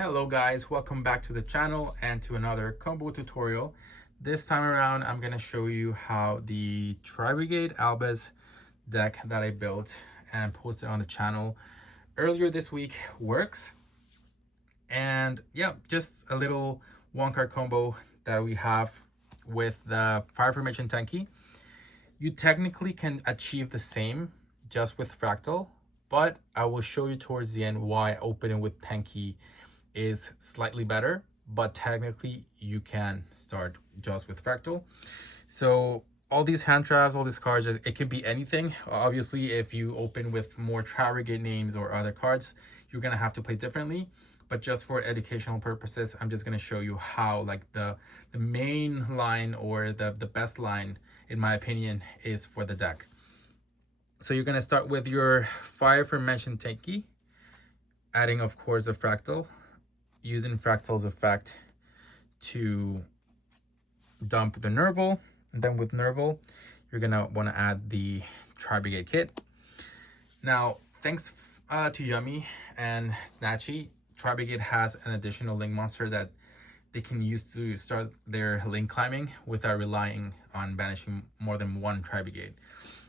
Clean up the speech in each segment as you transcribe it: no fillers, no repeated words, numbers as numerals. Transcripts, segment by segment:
Hello guys, welcome back to the channel and to another combo tutorial. This time around I'm going to show you how the Tri-Brigade Albaz deck that I built and posted on the channel earlier this week works. And yeah, just a little one card combo that we have with the Fire Formation Tenki. You technically can achieve the same just with Fractal, but I will show you towards the end why opening with Tenki is slightly better, but technically you can start just with Fractal. So all these hand traps, all these cards, it could be anything. Obviously, if you open with more Tri-Brigade names or other cards, you're gonna have to play differently. But just for educational purposes, I'm just gonna show you how like the main line or the best line, in my opinion, is for the deck. So you're gonna start with your Fire Formation Tenki, adding of course a Fractal, using Fractal's effect to dump the Nerval. And then with Nerval, you're gonna want to add the Tri-Brigade kit. Now, thanks to Yummy and Snatchy, Tri-Brigade has an additional link monster that they can use to start their link climbing without relying on banishing more than one Tri-Brigade.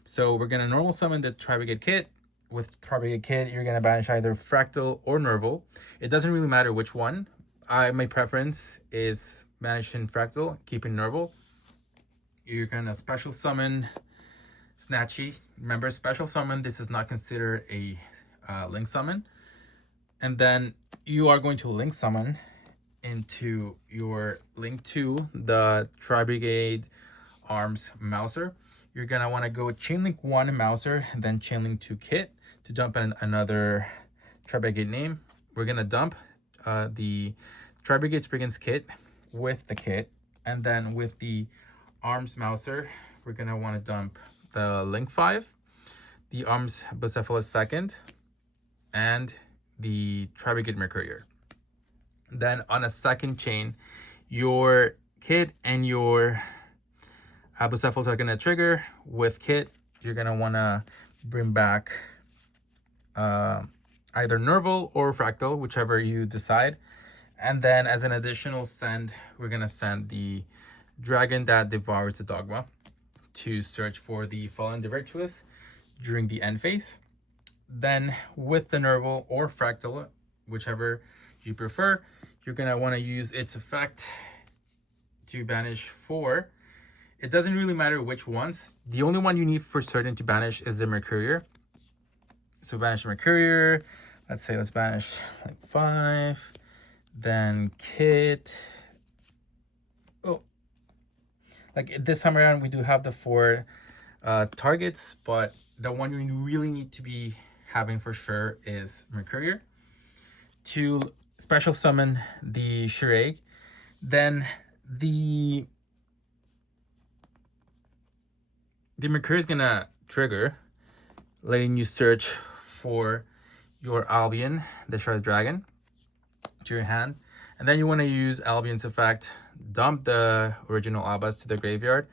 So we're gonna normal summon the Tri-Brigade kit. With Tri-Brigade kit, you're gonna banish either Fractal or Nerval. It doesn't really matter which one. My preference is banishing Fractal, keeping Nerval. You're gonna special summon Snatchy. Remember, special summon, this is not considered a link summon. And then you are going to link summon into your link to the Tri-Brigade Arms Mouser. You're gonna want to go chain link 1 Mouser, then chain link 2 kit to dump in another Tri-Brigade name. We're gonna dump the Tri-Brigade Spriggans kit with the kit, and then with the Arms Mouser, we're gonna want to dump the link 5, the Arms Bucephalus 2nd, and the Tri-Brigade Mercurier. Then on a second chain, your kit and your Bucephalus are gonna trigger. With kit, you're gonna wanna bring back either Nerval or Fractal, whichever you decide. And then as an additional send, we're gonna send the Dragon that devours the Dogma to search for the Fallen Virtuous during the end phase. Then with the Nerval or Fractal, whichever you prefer, you're gonna wanna use its effect to banish 4. It doesn't really matter which ones. The only one you need for certain to banish is the Mercurier. So banish the Mercurier. Let's banish like 5. Then kit. Oh, like this time around, we do have the 4 targets, but the one you really need to be having for sure is Mercurier. To special summon the Shireg. Then the Mercurier is gonna trigger, letting you search for your Albion, the Shard Dragon, to your hand. And then you want to use Albion's effect, dump the original Albaz to the graveyard.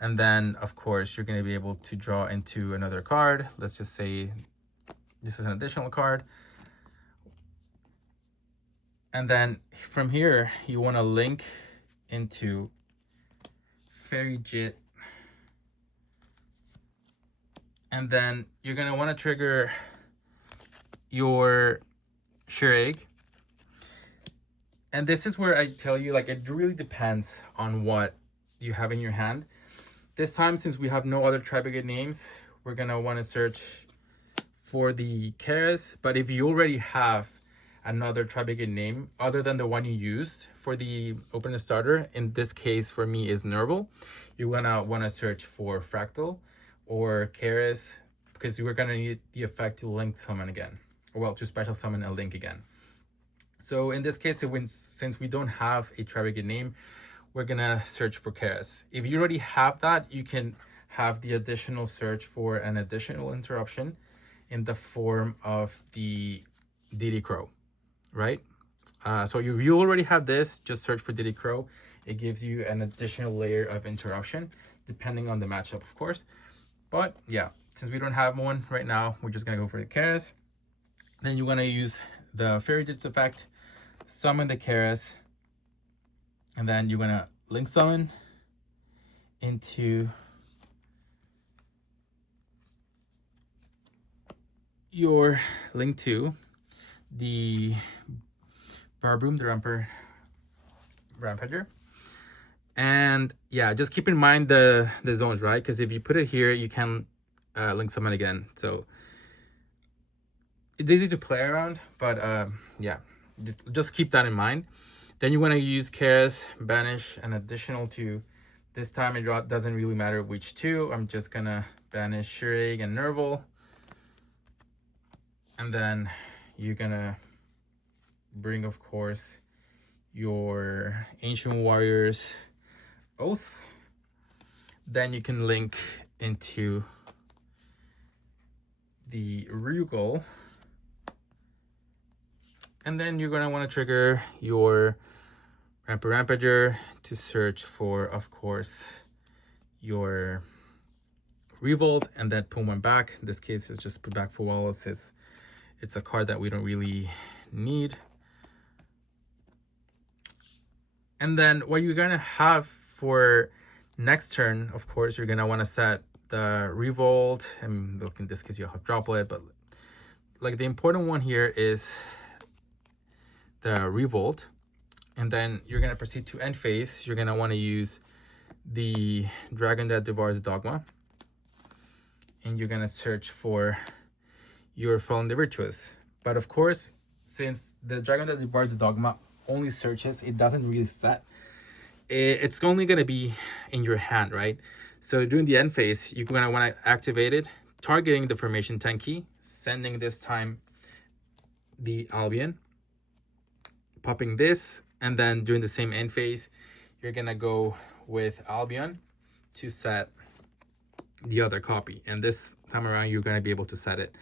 And then, of course, you're going to be able to draw into another card. Let's just say this is an additional card. And then from here, you want to link into Fairy Jit. And then you're going to want to trigger your Shireg. And this is where I tell you, like, it really depends on what you have in your hand. This time, since we have no other Tri-Brigade names, we're going to want to search for the Keras. But if you already have another Tri-Brigade name other than the one you used for the opener starter, in this case for me is Nerval, you're going to want to search for Fractal or Keras, because we're going to need the effect to link summon again, or well, to special summon a link again. So in this case, since we don't have a Tri-Brigade name, we're gonna search for Keras. If you already have that, you can have the additional search for an additional interruption in the form of the Diddy Crow, right? So if you already have this, just search for Diddy Crow. It gives you an additional layer of interruption, depending on the matchup, of course. But yeah, since we don't have one right now, we're just gonna go for the Keras. Then you wanna use the Fairy Jits effect, summon the Keras, and then you're gonna link summon into your link to the Barboom, the Rampager. And yeah, just keep in mind the zones, right? Because if you put it here, you can link summon again. So it's easy to play around, but yeah, just keep that in mind. Then you want to use Keras, banish an additional 2. This time it doesn't really matter which 2. I'm just gonna banish Shuraig and Nerval. And then you're gonna bring, of course, your Ancient Warriors Oath. Then you can link into the Rugal. And then you're gonna want to trigger your Rampager to search for, of course, your Revolt, and then put one back. In this case, it's just put back for Wallace. It's a card that we don't really need. And then what you're gonna have for next turn, of course, you're gonna want to set the Revolt, and look, in this case you'll have Droplet, but like the important one here is the Revolt. And then you're gonna proceed to end phase. You're gonna want to use the Dragon that Devours Dogma, and you're gonna search for your Fallen the Virtuous. But of course, since the Dragon that Devours Dogma only searches, it doesn't really set. It's only gonna be in your hand, right? So during the end phase, you're gonna want to activate it, targeting the Formation 10 key, sending this time the Albion, popping this, and then during the same end phase, you're gonna go with Albion to set the other copy. And this time around, you're gonna be able to set it.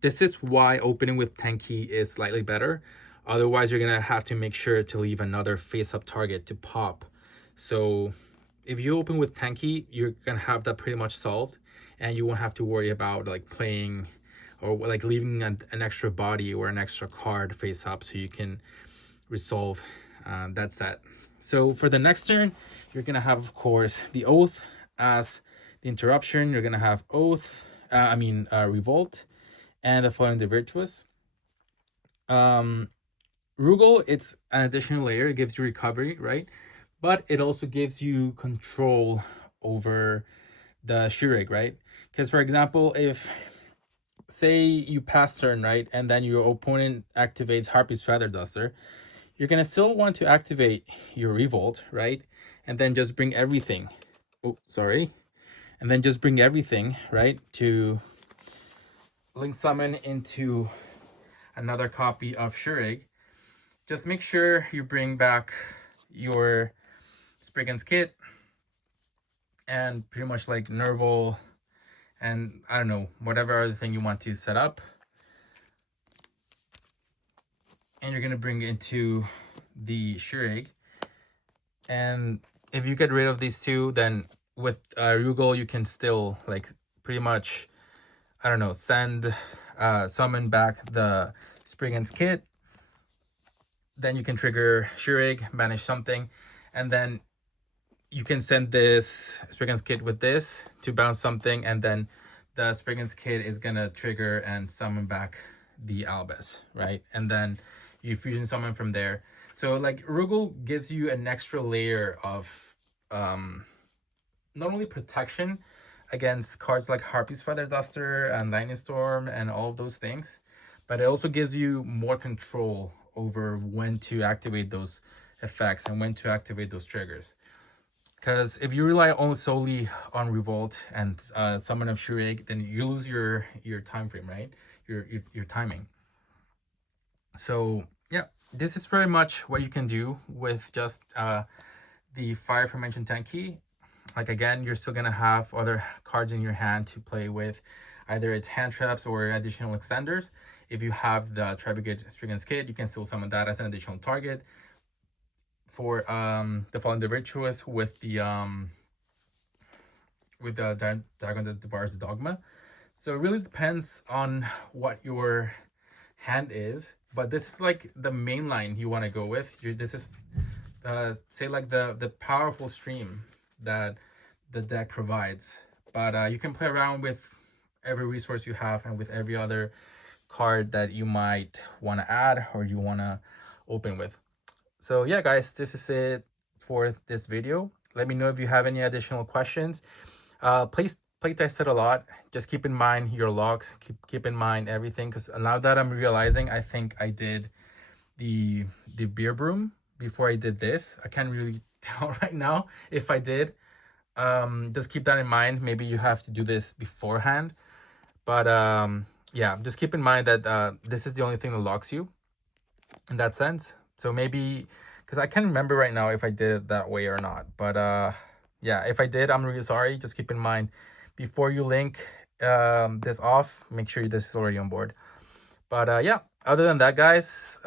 This is why opening with 10 key is slightly better. Otherwise, you're gonna have to make sure to leave another face-up target to pop. So if you open with 10 key, you're gonna have that pretty much solved, and you won't have to worry about like playing or like leaving an extra body or an extra card face up so you can resolve that set. So for the next turn, you're gonna have, of course, the Oath as the interruption. You're gonna have Oath, Revolt, and the Fallen the Virtuous. Rugal, it's an additional layer. It gives you recovery, right? But it also gives you control over the Shuraig, right? Because for example, if say you pass turn, right, and then your opponent activates Harpy's Feather Duster, you're gonna still want to activate your Revolt, right? And then just bring everything. Oh, sorry. And then just bring everything, right, to link summon into another copy of Shuraig. Just make sure you bring back your Spriggan's Kit and pretty much like Nerval and I don't know, whatever other thing you want to set up. And you're gonna bring it into the Shuraig. And if you get rid of these 2, then with Rugal, you can still like pretty much, I don't know, summon back the Spriggan's Kit. Then you can trigger Shuraig, banish something, and then you can send this Spriggan's Kit with this to bounce something, and then the Spriggan's Kit is gonna trigger and summon back the Albaz, right? And then you fusion summon from there. So like Rugal gives you an extra layer of not only protection against cards like Harpy's Feather Duster and Lightning Storm and all of those things, but it also gives you more control over when to activate those effects and when to activate those triggers. Because if you rely solely on Revolt and summon of Shuraig, then you lose your time frame, right? Your timing. So yeah, this is pretty much what you can do with just the Fire Formation 10 key. Like again, you're still gonna have other cards in your hand to play with, either it's hand traps or additional extenders. If you have the Tri-Brigade Spriggan's Kit, you can still summon that as an additional target. For the Fallen the Virtuous with the Dragon that Devours Dogma. So it really depends on what your hand is. but this is like the main line you want to go with. This is say like the powerful stream that the deck provides. But you can play around with every resource you have and with every other card that you might want to add or you want to open with. So yeah, guys, this is it for this video. Let me know if you have any additional questions. Please play test it a lot. Just keep in mind your logs, keep in mind everything, because now that I'm realizing, I think I did the beer broom before I did this. I can't really tell right now if I did. Just keep that in mind. Maybe you have to do this beforehand, but yeah, just keep in mind that this is the only thing that locks you in that sense. So maybe, because I can't remember right now if I did it that way or not, but yeah, if I did, I'm really sorry. Just keep in mind before you link this off, make sure this is already on board. But yeah, other than that, guys,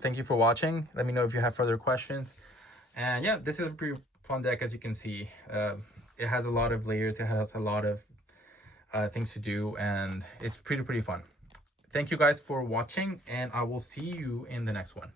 thank you for watching. Let me know if you have further questions. And yeah, this is a pretty fun deck, as you can see. It has a lot of layers, it has a lot of things to do, and it's pretty fun. Thank you guys for watching, and I will see you in the next one.